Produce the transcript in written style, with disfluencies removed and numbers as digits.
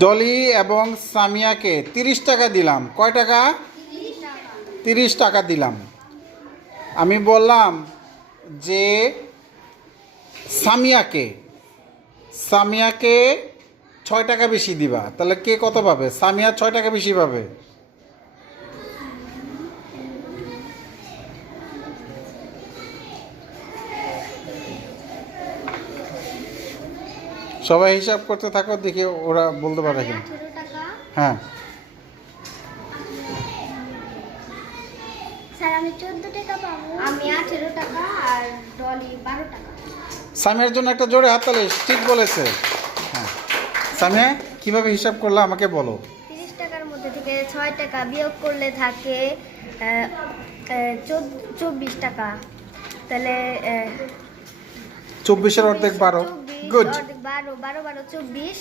ডলি এবং সামিয়াকে 30 টাকা দিলাম। কয় টাকা? 30 টাকা দিলাম। আমি বললাম যে সামিয়াকে সামিয়াকে 6 টাকা বেশি দিবা, তাহলে কে কত পাবে? সামিয়া 6 টাকা বেশি পাবে। সবাই হিসাব করতে থাকো, দেখি ওরা বলতে পারে কিনা। হ্যাঁ, স্যার আমি 14 টাকা পাবো। আমি 18 টাকা আর ডলি 12 টাকা। সামিয়ার জন্য একটা জোরে হাততালি। ঠিক বলেছে। হ্যাঁ, সামিয়া কিভাবে হিসাব করলে আমাকে বলো। 30 টাকার মধ্যে থেকে 6 টাকা বিয়োগ করলে থাকে 24 টাকা। তাহলে 24-এর অর্ধেক 12। গুড। 12 12 12 24।